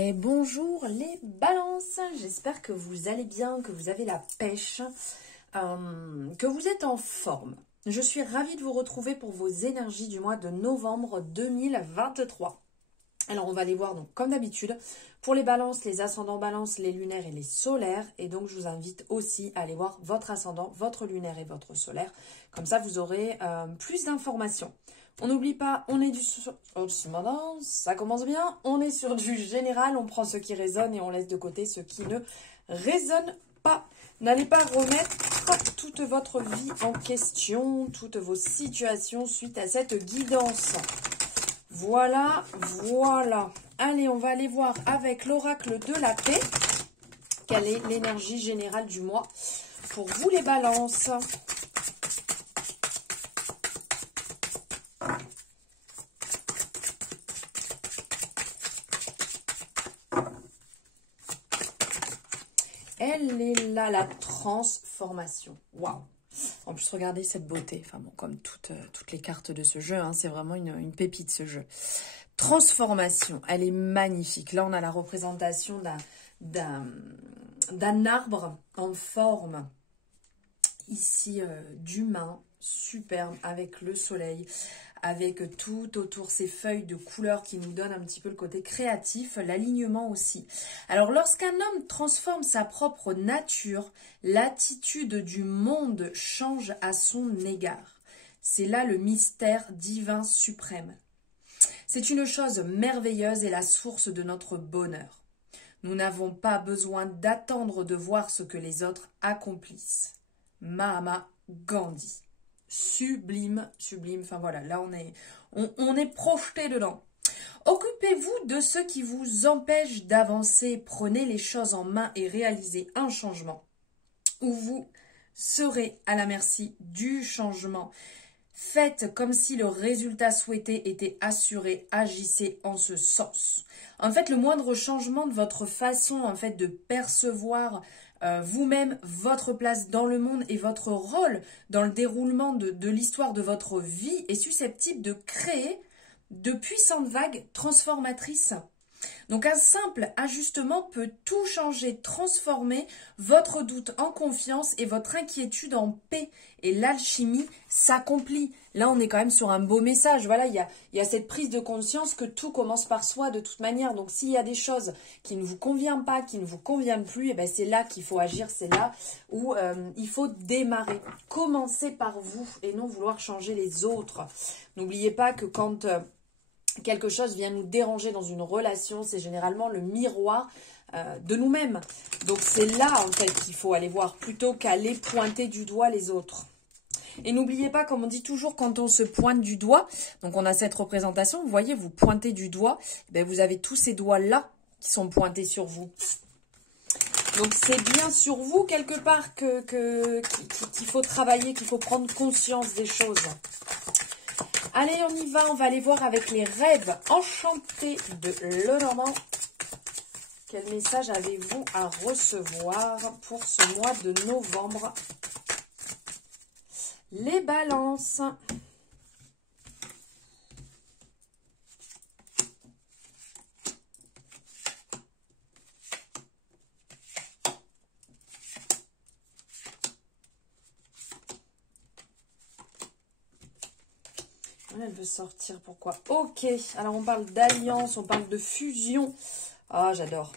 Et bonjour les balances, j'espère que vous allez bien, que vous avez la pêche, que vous êtes en forme. Je suis ravie de vous retrouver pour vos énergies du mois de novembre 2023. Alors on va les voir donc comme d'habitude pour les balances, les ascendants balances, les lunaires et les solaires. Et donc je vous invite aussi à aller voir votre ascendant, votre lunaire et votre solaire. Comme ça vous aurez plus d'informations. On n'oublie pas, on est ça commence bien, on est sur du général, on prend ce qui résonne et on laisse de côté ce qui ne résonne pas. N'allez pas remettre toute votre vie en question, toutes vos situations suite à cette guidance. Voilà, voilà. Allez, on va aller voir avec l'oracle de la paix, quelle est l'énergie générale du mois pour vous les balances. Elle est là, la transformation. Waouh! En plus, regardez cette beauté. Enfin bon, comme toutes les cartes de ce jeu, hein, c'est vraiment une pépite ce jeu. Transformation, elle est magnifique. Là, on a la représentation d'un arbre en forme, ici, d'humain, superbe, avec le soleil, avec tout autour ces feuilles de couleurs qui nous donnent un petit peu le côté créatif, l'alignement aussi. Alors, lorsqu'un homme transforme sa propre nature, l'attitude du monde change à son égard. C'est là le mystère divin suprême. C'est une chose merveilleuse et la source de notre bonheur. Nous n'avons pas besoin d'attendre de voir ce que les autres accomplissent. Mahatma Gandhi. Sublime, sublime. Enfin voilà, là on est projeté dedans. Occupez-vous de ce qui vous empêche d'avancer. Prenez les choses en main et réalisez un changement. Ou vous serez à la merci du changement. Faites comme si le résultat souhaité était assuré. Agissez en ce sens. En fait, le moindre changement de votre façon de percevoir vous-même, votre place dans le monde et votre rôle dans le déroulement de l'histoire de votre vie est susceptible de créer de puissantes vagues transformatrices. Donc un simple ajustement peut tout changer, transformer votre doute en confiance et votre inquiétude en paix. Et l'alchimie s'accomplit. Là, on est quand même sur un beau message. Voilà, il y a cette prise de conscience que tout commence par soi de toute manière. Donc s'il y a des choses qui ne vous conviennent pas, qui ne vous conviennent plus, et ben c'est là qu'il faut agir. C'est là où il faut démarrer. Commencez par vous et non vouloir changer les autres. N'oubliez pas que quand quelque chose vient nous déranger dans une relation, c'est généralement le miroir de nous-mêmes. Donc c'est là en fait qu'il faut aller voir plutôt qu'aller pointer du doigt les autres. Et n'oubliez pas, comme on dit toujours, quand on se pointe du doigt, donc on a cette représentation, vous voyez, vous pointez du doigt, ben vous avez tous ces doigts-là qui sont pointés sur vous. Donc c'est bien sur vous quelque part qu'il faut travailler, qu'il faut prendre conscience des choses. Allez, on y va, on va aller voir avec les rêves enchantés de Lenormand. Quel message avez-vous à recevoir pour ce mois de novembre? Les balances. Elle veut sortir, pourquoi? Ok, alors on parle d'alliance, on parle de fusion. Ah, j'adore.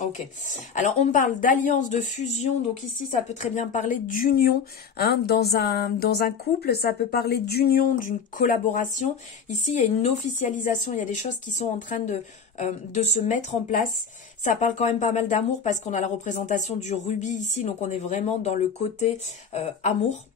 Ok, alors on parle d'alliance, de fusion, donc ici ça peut très bien parler d'union, hein, dans un couple, ça peut parler d'union, d'une collaboration. Ici il y a une officialisation, il y a des choses qui sont en train de se mettre en place. Ça parle quand même pas mal d'amour parce qu'on a la représentation du rubis ici, donc on est vraiment dans le côté amour.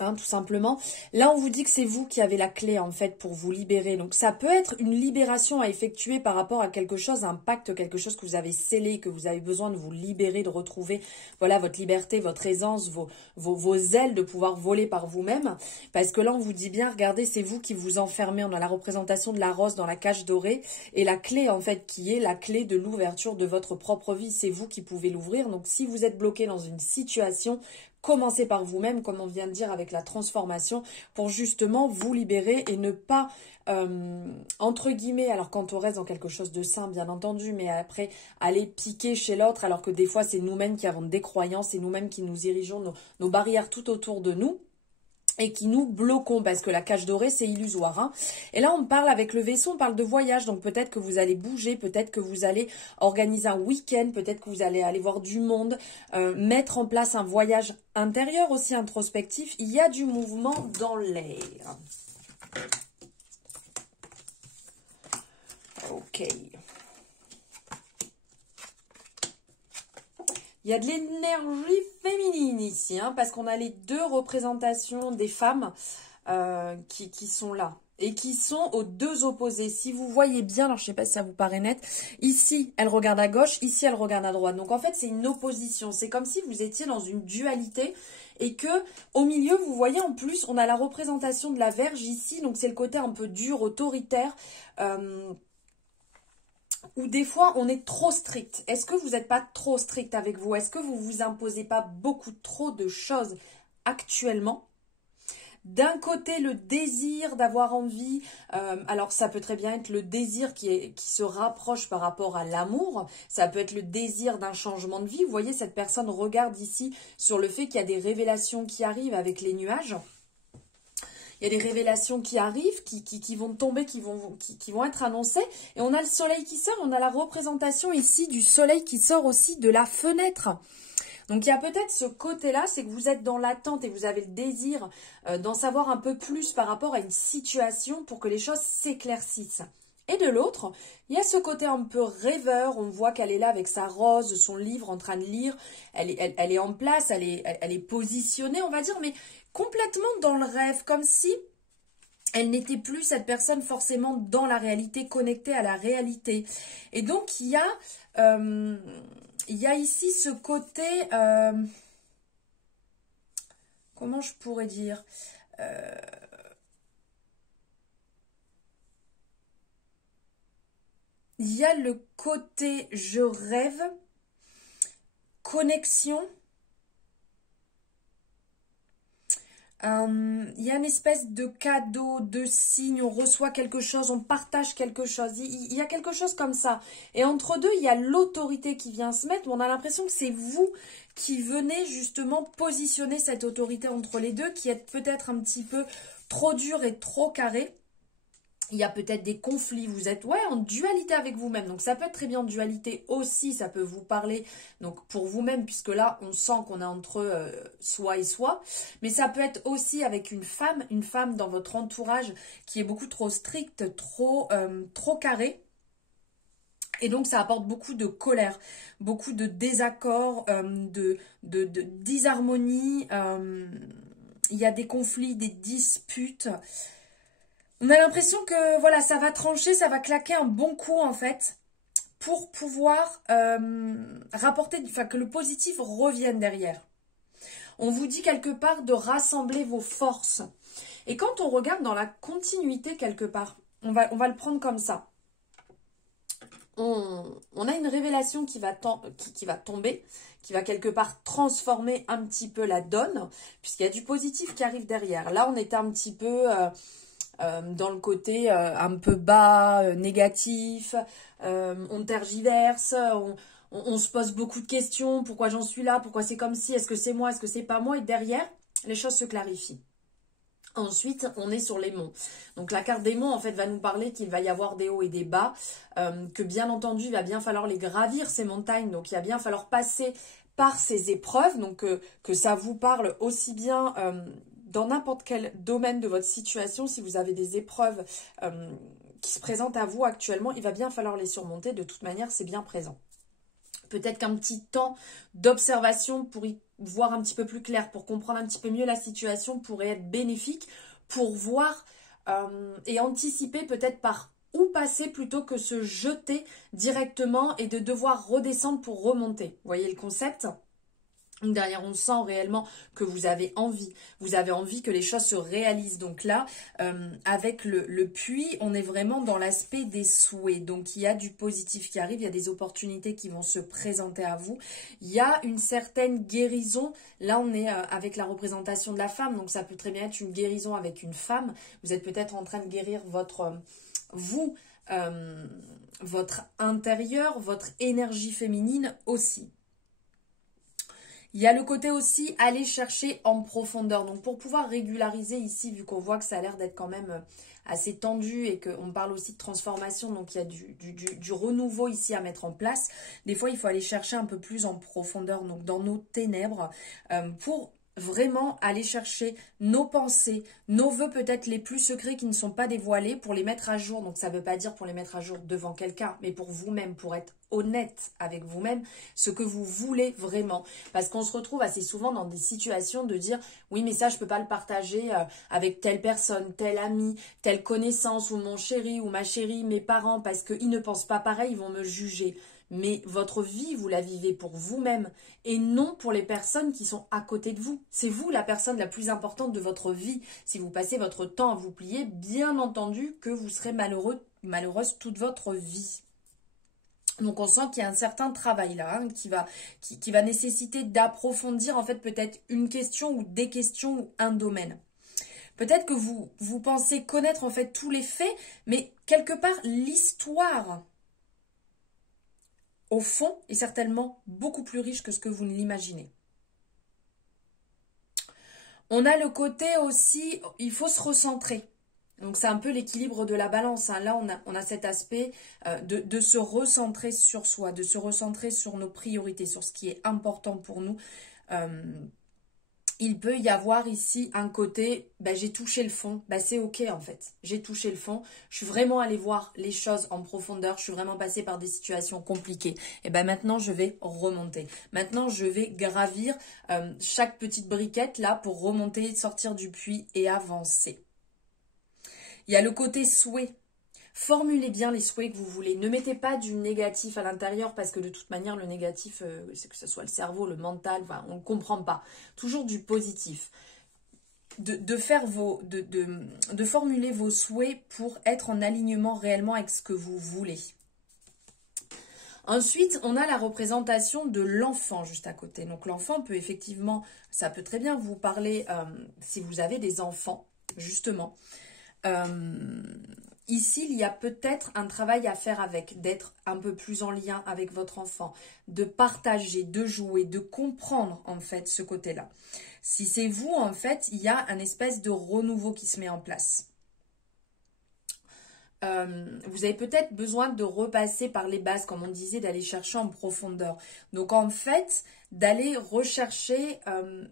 Hein, tout simplement. Là, on vous dit que c'est vous qui avez la clé, en fait, pour vous libérer. Donc, ça peut être une libération à effectuer par rapport à quelque chose, un pacte, quelque chose que vous avez scellé, que vous avez besoin de vous libérer, de retrouver, voilà, votre liberté, votre aisance, vos ailes, de pouvoir voler par vous-même. Parce que là, on vous dit bien, regardez, c'est vous qui vous enfermez. On a la représentation de la rose dans la cage dorée. Et la clé, en fait, qui est la clé de l'ouverture de votre propre vie. C'est vous qui pouvez l'ouvrir. Donc, si vous êtes bloqué dans une situation, commencez par vous-même, comme on vient de dire avec la transformation, pour justement vous libérer et ne pas entre guillemets, alors quand on reste dans quelque chose de sain, bien entendu, mais après, aller piquer chez l'autre, alors que des fois, c'est nous-mêmes qui avons des croyances, c'est nous-mêmes qui nous érigeons nos barrières tout autour de nous. Et qui nous bloquons parce que la cage dorée c'est illusoire. Hein. Et là on parle avec le vaisseau, on parle de voyage, donc peut-être que vous allez bouger, peut-être que vous allez organiser un week-end, peut-être que vous allez aller voir du monde, mettre en place un voyage intérieur aussi introspectif. Il y a du mouvement dans l'air. Ok. Il y a de l'énergie féminine ici, hein, parce qu'on a les deux représentations des femmes qui sont là. Et qui sont aux deux opposés. Si vous voyez bien, alors je ne sais pas si ça vous paraît net, ici, elle regarde à gauche, ici, elle regarde à droite. Donc en fait, c'est une opposition. C'est comme si vous étiez dans une dualité et que au milieu, vous voyez en plus, on a la représentation de la Vierge ici. Donc c'est le côté un peu dur, autoritaire, ou des fois on est trop strict. Est-ce que vous n'êtes pas trop strict avec vous? Est-ce que vous vous imposez pas beaucoup trop de choses actuellement? D'un côté, le désir d'avoir envie, alors ça peut très bien être le désir qui se rapproche par rapport à l'amour, ça peut être le désir d'un changement de vie. Vous voyez, cette personne regarde ici sur le fait qu'il y a des révélations qui arrivent avec les nuages. Il y a des révélations qui arrivent, qui vont tomber, qui vont être annoncées. Et on a le soleil qui sort, on a la représentation ici du soleil qui sort aussi de la fenêtre. Donc il y a peut-être ce côté-là, c'est que vous êtes dans l'attente et vous avez le désir d'en savoir un peu plus par rapport à une situation pour que les choses s'éclaircissent. Et de l'autre, il y a ce côté un peu rêveur, on voit qu'elle est là avec sa rose, son livre en train de lire, elle est en place, elle est positionnée, on va dire, mais complètement dans le rêve, comme si elle n'était plus cette personne forcément dans la réalité, connectée à la réalité. Et donc il y a ici ce côté, comment je pourrais dire, il y a le côté je rêve, connexion. Il y a une espèce de cadeau, de signe, on reçoit quelque chose, on partage quelque chose, il y a quelque chose comme ça. Et entre deux, il y a l'autorité qui vient se mettre, on a l'impression que c'est vous qui venez justement positionner cette autorité entre les deux, qui êtes peut-être un petit peu trop dur et trop carré. Il y a peut-être des conflits, vous êtes en dualité avec vous-même. Donc ça peut être très bien en dualité aussi, ça peut vous parler donc pour vous-même, puisque là on sent qu'on est entre soi et soi. Mais ça peut être aussi avec une femme dans votre entourage qui est beaucoup trop stricte, trop carrée. Et donc ça apporte beaucoup de colère, beaucoup de désaccords, de disharmonie. Il y a des conflits, des disputes. On a l'impression que voilà, ça va trancher, ça va claquer un bon coup en fait pour pouvoir rapporter, enfin que le positif revienne derrière. On vous dit quelque part de rassembler vos forces. Et quand on regarde dans la continuité quelque part, on va le prendre comme ça. On a une révélation qui va tomber, qui va quelque part transformer un petit peu la donne, puisqu'il y a du positif qui arrive derrière. Là, on est un petit peu dans le côté un peu bas, négatif, on tergiverse, on se pose beaucoup de questions, pourquoi j'en suis là, pourquoi c'est comme si, est-ce que c'est moi, est-ce que c'est pas moi, et derrière, les choses se clarifient. Ensuite, on est sur les monts. Donc la carte des monts, en fait, va nous parler qu'il va y avoir des hauts et des bas, que bien entendu, il va bien falloir les gravir, ces montagnes, donc il va bien falloir passer par ces épreuves, donc que ça vous parle aussi bien dans n'importe quel domaine de votre situation, si vous avez des épreuves qui se présentent à vous actuellement, il va bien falloir les surmonter, de toute manière, c'est bien présent. Peut-être qu'un petit temps d'observation pour y voir un petit peu plus clair, pour comprendre un petit peu mieux la situation, pourrait être bénéfique pour voir et anticiper peut-être par où passer plutôt que se jeter directement et de devoir redescendre pour remonter. Vous voyez le concept ? Derrière, on sent réellement que vous avez envie. Vous avez envie que les choses se réalisent. Donc là, avec le puits, on est vraiment dans l'aspect des souhaits. Donc il y a du positif qui arrive, il y a des opportunités qui vont se présenter à vous. Il y a une certaine guérison. Là, on est avec la représentation de la femme. Donc ça peut très bien être une guérison avec une femme. Vous êtes peut-être en train de guérir votre intérieur, votre énergie féminine aussi. Il y a le côté aussi aller chercher en profondeur. Donc pour pouvoir régulariser ici, vu qu'on voit que ça a l'air d'être quand même assez tendu et qu'on parle aussi de transformation, donc il y a du renouveau ici à mettre en place. Des fois, il faut aller chercher un peu plus en profondeur, donc dans nos ténèbres, pour vraiment aller chercher nos pensées, nos vœux peut-être les plus secrets qui ne sont pas dévoilés pour les mettre à jour. Donc ça ne veut pas dire pour les mettre à jour devant quelqu'un, mais pour vous-même, pour être honnête avec vous-même, ce que vous voulez vraiment. Parce qu'on se retrouve assez souvent dans des situations de dire « Oui, mais ça, je ne peux pas le partager avec telle personne, tel ami, telle connaissance, ou mon chéri, ou ma chérie, mes parents, parce qu'ils ne pensent pas pareil, ils vont me juger. » Mais votre vie, vous la vivez pour vous-même et non pour les personnes qui sont à côté de vous. C'est vous la personne la plus importante de votre vie. Si vous passez votre temps à vous plier, bien entendu que vous serez malheureuse toute votre vie. Donc on sent qu'il y a un certain travail là qui va nécessiter d'approfondir en fait peut-être une question ou des questions ou un domaine. Peut-être que vous pensez connaître en fait tous les faits, mais quelque part l'histoire au fond, est certainement beaucoup plus riche que ce que vous ne l'imaginez. On a le côté aussi, il faut se recentrer. Donc c'est un peu l'équilibre de la balance. Hein. Là, on a cet aspect de se recentrer sur soi, de se recentrer sur nos priorités, sur ce qui est important pour nous. Il peut y avoir ici un côté, j'ai touché le fond, c'est ok en fait, j'ai touché le fond, je suis vraiment allée voir les choses en profondeur, je suis vraiment passée par des situations compliquées. Et maintenant je vais remonter, maintenant je vais gravir chaque petite briquette là pour remonter, sortir du puits et avancer. Il y a le côté souhait. Formulez bien les souhaits que vous voulez. Ne mettez pas du négatif à l'intérieur parce que de toute manière, le négatif, c'est que ce soit le cerveau, le mental, on ne comprend pas. Toujours du positif. De formuler vos souhaits pour être en alignement réellement avec ce que vous voulez. Ensuite, on a la représentation de l'enfant juste à côté. Donc l'enfant peut effectivement, ça peut très bien vous parler si vous avez des enfants, justement. Ici, il y a peut-être un travail à faire avec, d'être un peu plus en lien avec votre enfant, de partager, de jouer, de comprendre en fait ce côté-là. Si c'est vous, en fait, il y a un espèce de renouveau qui se met en place. Vous avez peut-être besoin de repasser par les bases, comme on disait, d'aller chercher en profondeur. Donc en fait, d'aller rechercher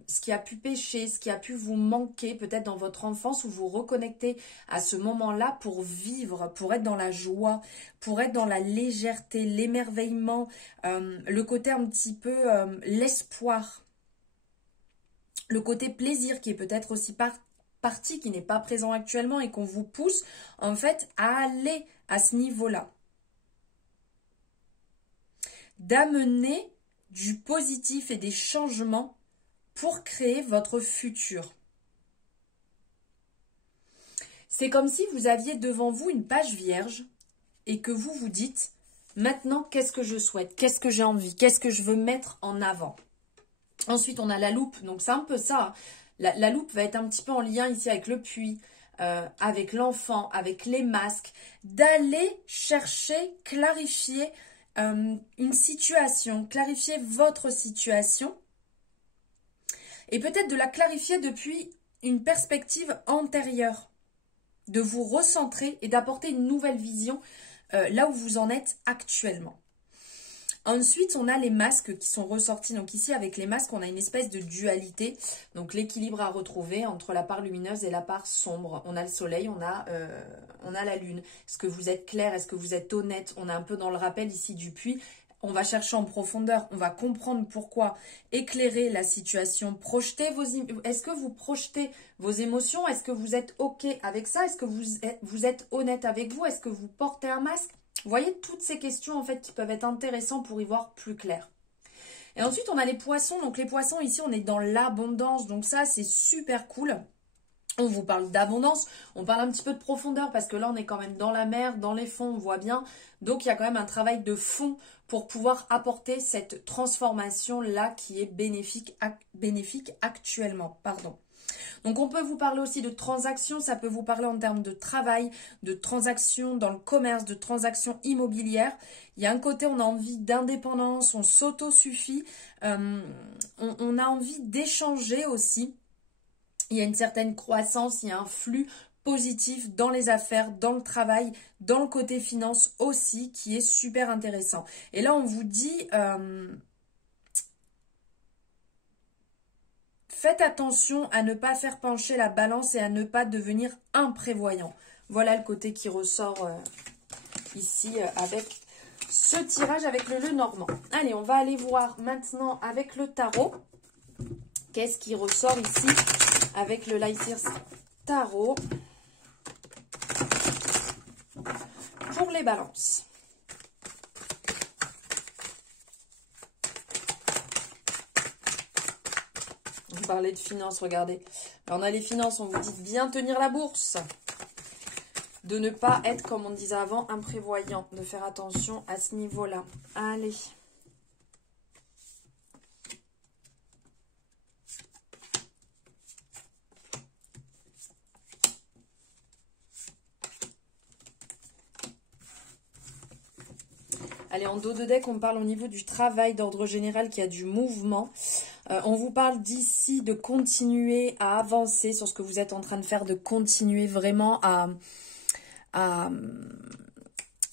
ce qui a pu pécher, ce qui a pu vous manquer peut-être dans votre enfance ou vous reconnecter à ce moment-là pour vivre, pour être dans la joie, pour être dans la légèreté, l'émerveillement, le côté un petit peu l'espoir, le côté plaisir qui est peut-être aussi partie qui n'est pas présent actuellement et qu'on vous pousse en fait à aller à ce niveau-là. D'amener du positif et des changements pour créer votre futur. C'est comme si vous aviez devant vous une page vierge et que vous vous dites maintenant qu'est-ce que je souhaite, qu'est-ce que j'ai envie, qu'est-ce que je veux mettre en avant. Ensuite on a la loupe, donc c'est un peu ça. La loupe va être un petit peu en lien ici avec le puits, avec l'enfant, avec les masques, d'aller chercher, clarifier une situation, clarifier votre situation et peut-être de la clarifier depuis une perspective antérieure, de vous recentrer et d'apporter une nouvelle vision là où vous en êtes actuellement. Ensuite, on a les masques qui sont ressortis. Donc ici, avec les masques, on a une espèce de dualité. Donc l'équilibre à retrouver entre la part lumineuse et la part sombre. On a le soleil, on a la lune. Est-ce que vous êtes clair? Est-ce que vous êtes honnête? On est un peu dans le rappel ici du puits. On va chercher en profondeur, on va comprendre pourquoi, éclairer la situation, projeter est-ce que vous projetez vos émotions? Est-ce que vous êtes OK avec ça? Est-ce que vous êtes honnête avec vous? Est-ce que vous portez un masque? Vous voyez toutes ces questions en fait qui peuvent être intéressantes pour y voir plus clair. Et ensuite, on a les poissons. Donc, les poissons, ici, on est dans l'abondance. Donc, ça, c'est super cool. On vous parle d'abondance, on parle un petit peu de profondeur parce que là on est quand même dans la mer, dans les fonds, on voit bien. Donc il y a quand même un travail de fond pour pouvoir apporter cette transformation là qui est bénéfique actuellement. Pardon. Donc on peut vous parler aussi de transactions, ça peut vous parler en termes de travail, de transactions dans le commerce, de transactions immobilières. Il y a un côté, on a envie d'indépendance, on s'auto-suffit, on a envie d'échanger aussi. Il y a une certaine croissance, il y a un flux positif dans les affaires, dans le travail, dans le côté finance aussi, qui est super intéressant. Et là, on vous dit, faites attention à ne pas faire pencher la balance et à ne pas devenir imprévoyant. Voilà le côté qui ressort ici avec ce tirage avec le Lenormand. Allez, on va aller voir maintenant avec le tarot. Qu'est-ce qui ressort ici avec le Lightyear Tarot pour les balances? On parlait de finances, regardez. Alors on a les finances, on vous dit de bien tenir la bourse. De ne pas être, comme on disait avant, imprévoyant. De faire attention à ce niveau-là. Allez. Allez, en dos de deck, on parle au niveau du travail d'ordre général qui a du mouvement. On vous parle d'ici de continuer à avancer sur ce que vous êtes en train de faire, de continuer vraiment à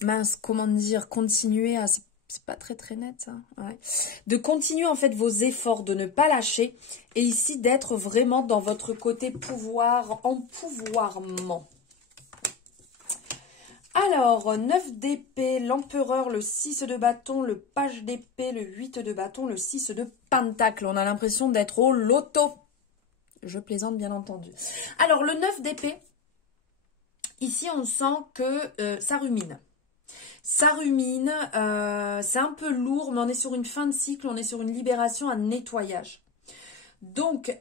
mince, comment dire, continuer à... C'est pas très net, ça. Ouais. De continuer, en fait, vos efforts, de ne pas lâcher. Et ici, d'être vraiment dans votre côté pouvoir, empouvoirment. Alors, 9 d'épée, l'empereur, le 6 de bâton, le page d'épée, le 8 de bâton, le 6 de pentacle. On a l'impression d'être au loto. Je plaisante, bien entendu. Alors, le 9 d'épée, ici, on sent que ça rumine. Ça rumine, c'est un peu lourd, mais on est sur une fin de cycle, on est sur une libération, un nettoyage. Donc,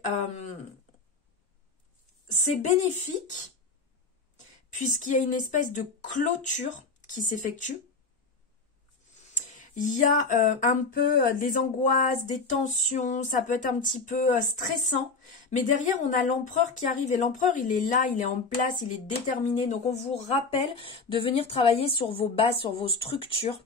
c'est bénéfique, puisqu'il y a une espèce de clôture qui s'effectue. Il y a un peu des angoisses, des tensions, ça peut être un petit peu stressant. Mais derrière, on a l'empereur qui arrive. Et l'empereur, il est là, il est en place, il est déterminé. Donc, on vous rappelle de venir travailler sur vos bases, sur vos structures,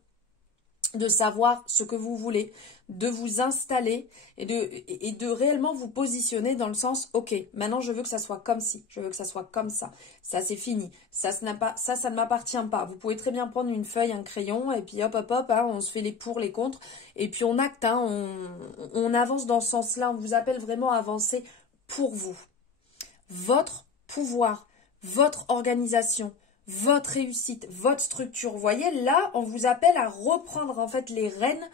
de savoir ce que vous voulez, de vous installer et de réellement vous positionner dans le sens, ok, maintenant je veux que ça soit comme ci, je veux que ça soit comme ça c'est fini, ça ne m'appartient pas. Vous pouvez très bien prendre une feuille, un crayon et puis hop, hein, on se fait les pour, les contre et puis on acte, hein, on avance dans ce sens-là, on vous appelle vraiment à avancer pour vous. Votre pouvoir, votre organisation, votre réussite, votre structure. Vous voyez, là, on vous appelle à reprendre en fait les rênes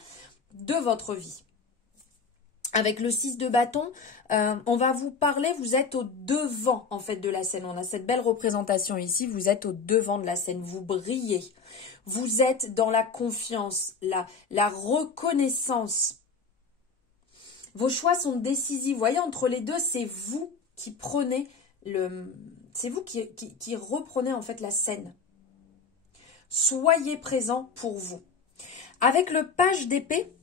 de votre vie. Avec le 6 de bâton, on va vous parler, vous êtes au devant en fait de la scène. On a cette belle représentation ici, vous êtes au devant de la scène, vous brillez. Vous êtes dans la confiance, la reconnaissance. Vos choix sont décisifs. Vous voyez, entre les deux, c'est vous qui prenez c'est vous qui reprenez en fait la scène. Soyez présent pour vous. Avec le page d'épée,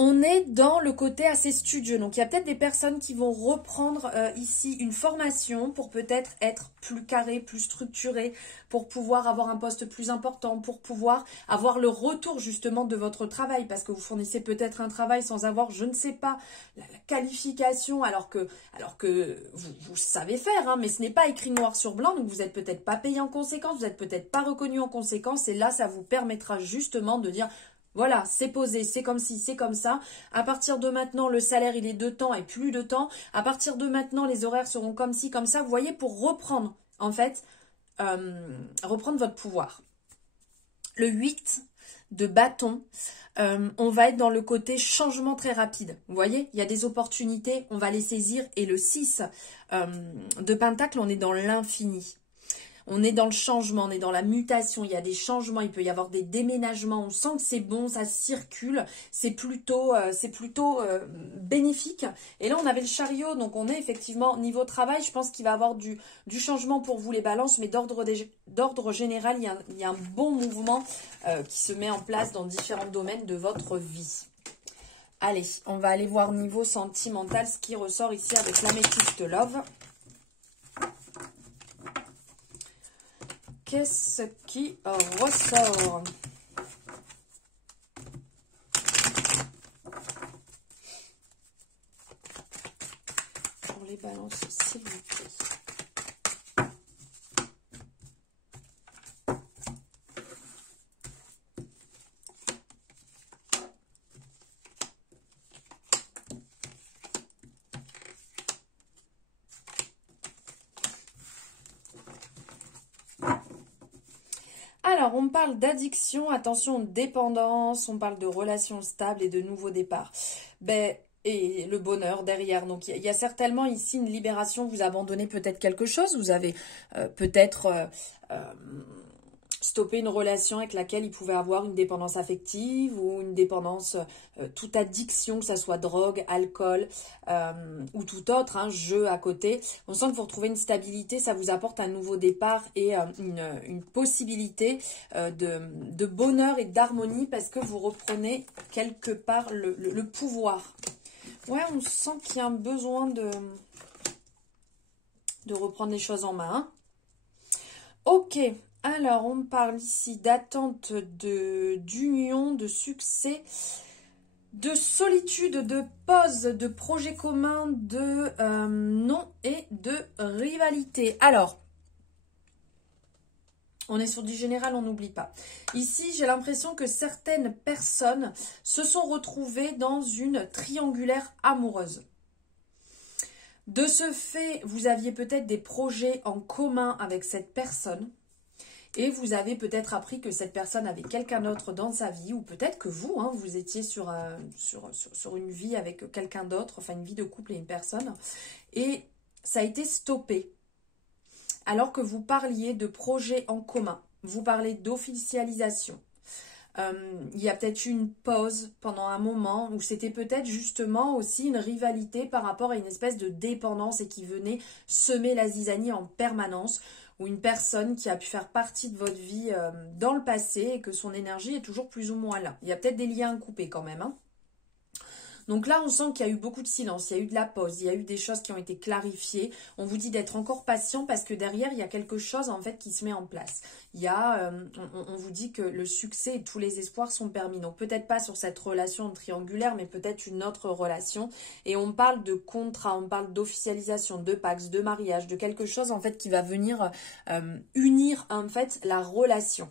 on est dans le côté assez studieux. Donc, il y a peut-être des personnes qui vont reprendre ici une formation pour peut-être être plus carré, plus structuré, pour pouvoir avoir un poste plus important, pour pouvoir avoir le retour justement de votre travail. Parce que vous fournissez peut-être un travail sans avoir, je ne sais pas, la qualification, alors que vous savez faire, hein, mais ce n'est pas écrit noir sur blanc. Donc, vous n'êtes peut-être pas payé en conséquence, vous n'êtes peut-être pas reconnu en conséquence. Et là, ça vous permettra justement de dire... Voilà, c'est posé, c'est comme ci, c'est comme ça. À partir de maintenant, le salaire, il est de temps et plus de temps. À partir de maintenant, les horaires seront comme ci, comme ça. Vous voyez, pour reprendre, en fait, reprendre votre pouvoir. Le 8 de bâton, on va être dans le côté changement très rapide. Vous voyez, il y a des opportunités, on va les saisir. Et le 6 de pentacle, on est dans l'infini. On est dans le changement, on est dans la mutation, il y a des changements, il peut y avoir des déménagements, on sent que c'est bon, ça circule, c'est plutôt bénéfique. Et là, on avait le chariot, donc on est effectivement, niveau travail, je pense qu'il va y avoir du changement pour vous les balances, mais d'ordre général, il y a un bon mouvement qui se met en place dans différents domaines de votre vie. Allez, on va aller voir niveau sentimental, ce qui ressort ici avec l'améthyste Love. Qu'est-ce qui ressort? Pour les balances, s'il vous plaît. Alors, on parle d'addiction, attention, dépendance, on parle de relations stables et de nouveaux départs. Et le bonheur derrière. Donc, il y a certainement ici une libération. Vous abandonnez peut-être quelque chose. Vous avez peut-être stoppé une relation avec laquelle il pouvait avoir une dépendance affective ou une dépendance, toute addiction, que ce soit drogue, alcool ou tout autre, jeu à côté. On sent que vous retrouvez une stabilité, ça vous apporte un nouveau départ et une possibilité de bonheur et d'harmonie parce que vous reprenez quelque part le pouvoir. Ouais, on sent qu'il y a un besoin de reprendre les choses en main. Ok. Alors, on parle ici d'attente, d'union, de succès, de solitude, de pause, de projet commun, de non et de rivalité. Alors, on est sur du général, on n'oublie pas. Ici, j'ai l'impression que certaines personnes se sont retrouvées dans une triangulaire amoureuse. De ce fait, vous aviez peut-être des projets en commun avec cette personne. Et vous avez peut-être appris que cette personne avait quelqu'un d'autre dans sa vie, ou peut-être que vous, vous étiez sur une vie avec quelqu'un d'autre, enfin une vie de couple et une personne, et ça a été stoppé. Alors que vous parliez de projets en commun, vous parlez d'officialisation. Il y a peut-être eu une pause pendant un moment où c'était peut-être justement aussi une rivalité par rapport à une espèce de dépendance et qui venait semer la zizanie en permanence, ou une personne qui a pu faire partie de votre vie dans le passé et que son énergie est toujours plus ou moins là. Il y a peut-être des liens à couper quand même. Donc là, on sent qu'il y a eu beaucoup de silence, il y a eu de la pause, il y a eu des choses qui ont été clarifiées. On vous dit d'être encore patient parce que derrière, il y a quelque chose en fait qui se met en place. Il y a, on vous dit que le succès et tous les espoirs sont permis. Donc peut-être pas sur cette relation triangulaire, mais peut-être une autre relation. Et on parle de contrat, on parle d'officialisation, de pax, de mariage, de quelque chose en fait qui va venir unir en fait la relation.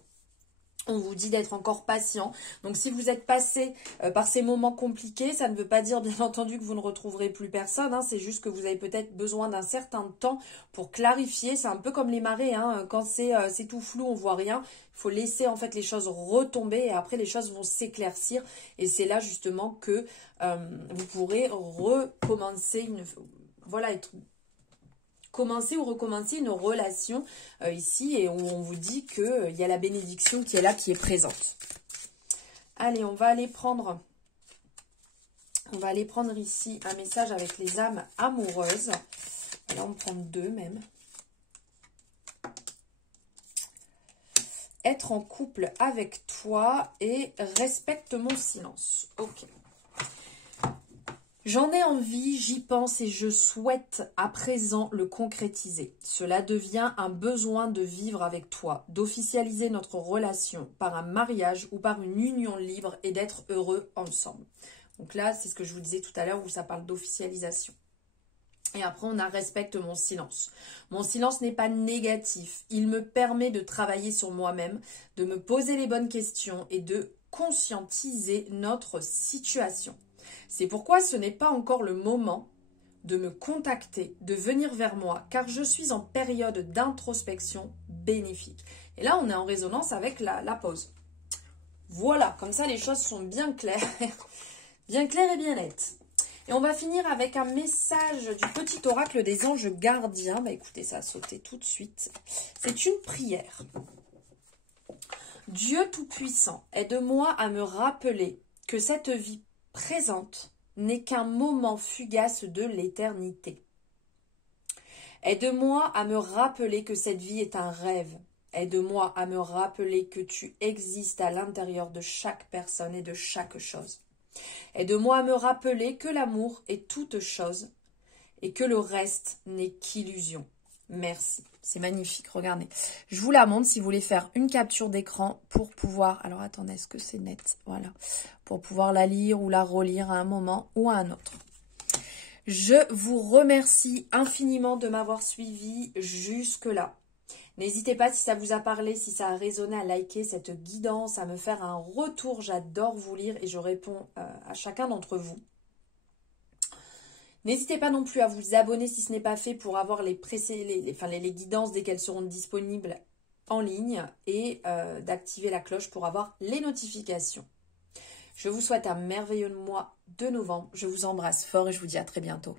On vous dit d'être encore patient. Donc, si vous êtes passé par ces moments compliqués, ça ne veut pas dire, bien entendu, que vous ne retrouverez plus personne. C'est juste que vous avez peut-être besoin d'un certain temps pour clarifier. C'est un peu comme les marées. Quand c'est tout flou, on voit rien. Il faut laisser, en fait, les choses retomber et après, les choses vont s'éclaircir. Et c'est là, justement, que vous pourrez recommencer commencer ou recommencer une relation ici et où on vous dit qu'il y a la bénédiction qui est là, qui est présente. Allez, on va aller prendre ici un message avec les âmes amoureuses. Là, on prend 2 même. Être en couple avec toi et respecte mon silence. Ok. J'en ai envie, j'y pense et je souhaite à présent le concrétiser. Cela devient un besoin de vivre avec toi, d'officialiser notre relation par un mariage ou par une union libre et d'être heureux ensemble. Donc là, c'est ce que je vous disais tout à l'heure où ça parle d'officialisation. Et après, on a respecte mon silence. Mon silence n'est pas négatif. Il me permet de travailler sur moi-même, de me poser les bonnes questions et de conscientiser notre situation. C'est pourquoi ce n'est pas encore le moment de me contacter, de venir vers moi, car je suis en période d'introspection bénéfique. Et là, on est en résonance avec la pause. Voilà, comme ça, les choses sont bien claires, bien claires et bien nettes. Et on va finir avec un message du petit oracle des anges gardiens. Bah écoutez, ça a sauté tout de suite. C'est une prière. Dieu Tout-Puissant, aide-moi à me rappeler que cette vie présente n'est qu'un moment fugace de l'éternité. Aide-moi à me rappeler que cette vie est un rêve. Aide-moi à me rappeler que tu existes à l'intérieur de chaque personne et de chaque chose. Aide-moi à me rappeler que l'amour est toute chose et que le reste n'est qu'illusion. Merci. C'est magnifique, regardez. Je vous la montre si vous voulez faire une capture d'écran pour pouvoir... Alors attendez, est-ce que c'est net? Voilà. Pour pouvoir la lire ou la relire à un moment ou à un autre. Je vous remercie infiniment de m'avoir suivi jusque-là. N'hésitez pas, si ça vous a parlé, si ça a résonné, à liker cette guidance, à me faire un retour. J'adore vous lire et je réponds à chacun d'entre vous. N'hésitez pas non plus à vous abonner si ce n'est pas fait pour avoir les guidances dès qu'elles seront disponibles en ligne et d'activer la cloche pour avoir les notifications. Je vous souhaite un merveilleux mois de novembre. Je vous embrasse fort et je vous dis à très bientôt.